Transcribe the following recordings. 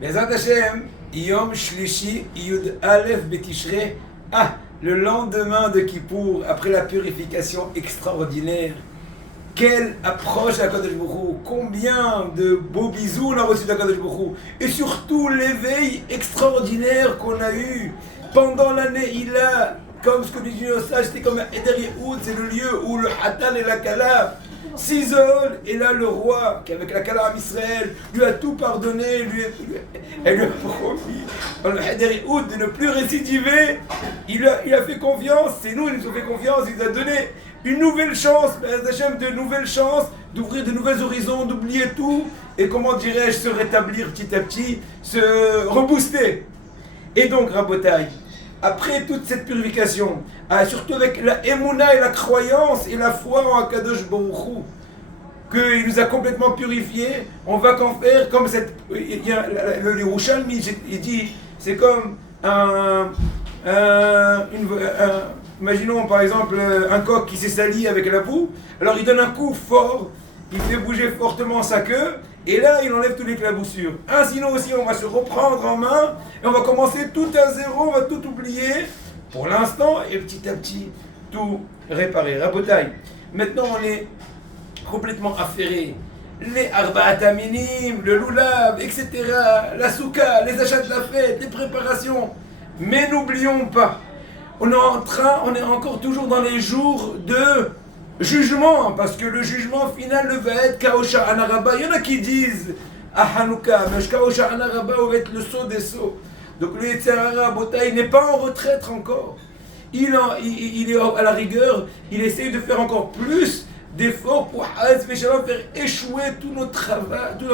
Bezrat Hashem, Yom Shlishi, Yud Aleph Betishrei. Ah, le lendemain de Kippour, après la purification extraordinaire, quelle approche à Kadosh Baruch Hu, combien de beaux bisous on a reçus d'Akadosh Baruch Hu, et surtout l'éveil extraordinaire qu'on a eu pendant l'année. Il a, comme ce que dit le sage, c'était comme un Eder Yehoud, c'est le lieu où le Hatan et la Kala s'isolent, et là le roi, qui avec la Kala Am Israël, lui a tout pardonné, elle lui a promis, dans le Eder Yehoud, de ne plus récidiver. Il a fait confiance, c'est nous, il nous a fait confiance, il nous a donné une nouvelle chance, de nouvelles chances, d'ouvrir de nouveaux horizons, d'oublier tout, et comment dirais-je, se rétablir petit à petit, se rebooster. Et donc, Rabotai, après toute cette purification, surtout avec la émouna et la croyance et la foi en Akadosh Baruch Hu, qu'il nous a complètement purifiés, on va qu'en faire comme cette... Il y a le Yerushalmi, il dit, c'est comme imaginons par exemple un coq qui s'est sali avec la boue, alors il donne un coup fort, il fait bouger fortement sa queue, et là il enlève toutes les éclaboussures. Sinon aussi on va se reprendre en main, et on va commencer tout à zéro, on va tout oublier, pour l'instant, et petit à petit, tout réparer. Rabotai, maintenant on est complètement affairé. Les arba'at aminim, le loulav, etc., la souka, les achats de la fête, les préparations. Mais n'oublions pas, on est encore toujours dans les jours de jugement, parce que le jugement final va être Kaosha Anaraba. Il y en a qui disent à Hanouka, mais Kaosha Anaraba va être le saut des sauts. Donc le Yetzirah Botaï n'est pas en retraite encore. Il est à la rigueur, il essaye de faire encore plus d'efforts pour faire échouer tout notre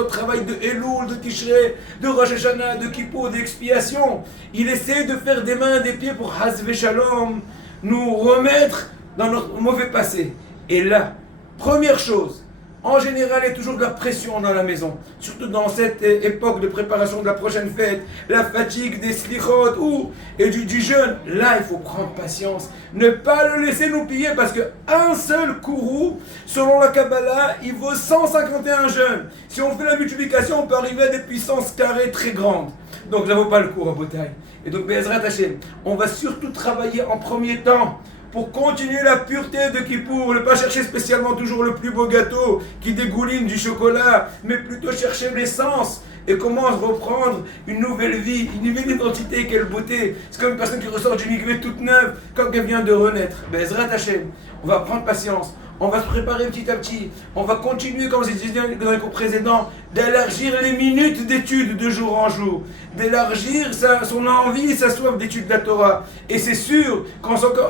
travail de Elul, de Tishrei, de Rosh Hashanah, de Kippour, d'expiation. Il essaie de faire des mains et des pieds pour Hazve Shalom, nous remettre dans notre mauvais passé. Et là, première chose, en général, il y a toujours de la pression dans la maison, surtout dans cette époque de préparation de la prochaine fête, la fatigue des slichot et du jeûne. Là, il faut prendre patience, ne pas le laisser nous piller, parce qu'un seul kourou, selon la Kabbalah, il vaut 151 jeûnes. Si on fait la multiplication, on peut arriver à des puissances carrées très grandes. Donc, ça ne vaut pas le coup à Botaï. Et donc, Be'ezrat Hashem, on va surtout travailler en premier temps pour continuer la pureté de Kippour, ne pas chercher spécialement toujours le plus beau gâteau qui dégouline du chocolat, mais plutôt chercher l'essence et comment reprendre une nouvelle vie, une nouvelle identité, quelle beauté. C'est comme une personne qui ressort d'une mikvé toute neuve quand elle vient de renaître. Be'ezrat Hashem, on va prendre patience, on va se préparer petit à petit, on va continuer, comme j'ai dit dans les cours précédents, d'élargir les minutes d'études de jour en jour, d'élargir son envie, sa soif d'études de la Torah. Et c'est sûr,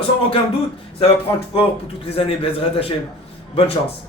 sans aucun doute, ça va prendre fort pour toutes les années. Be'ezrat Hashem. Bonne chance.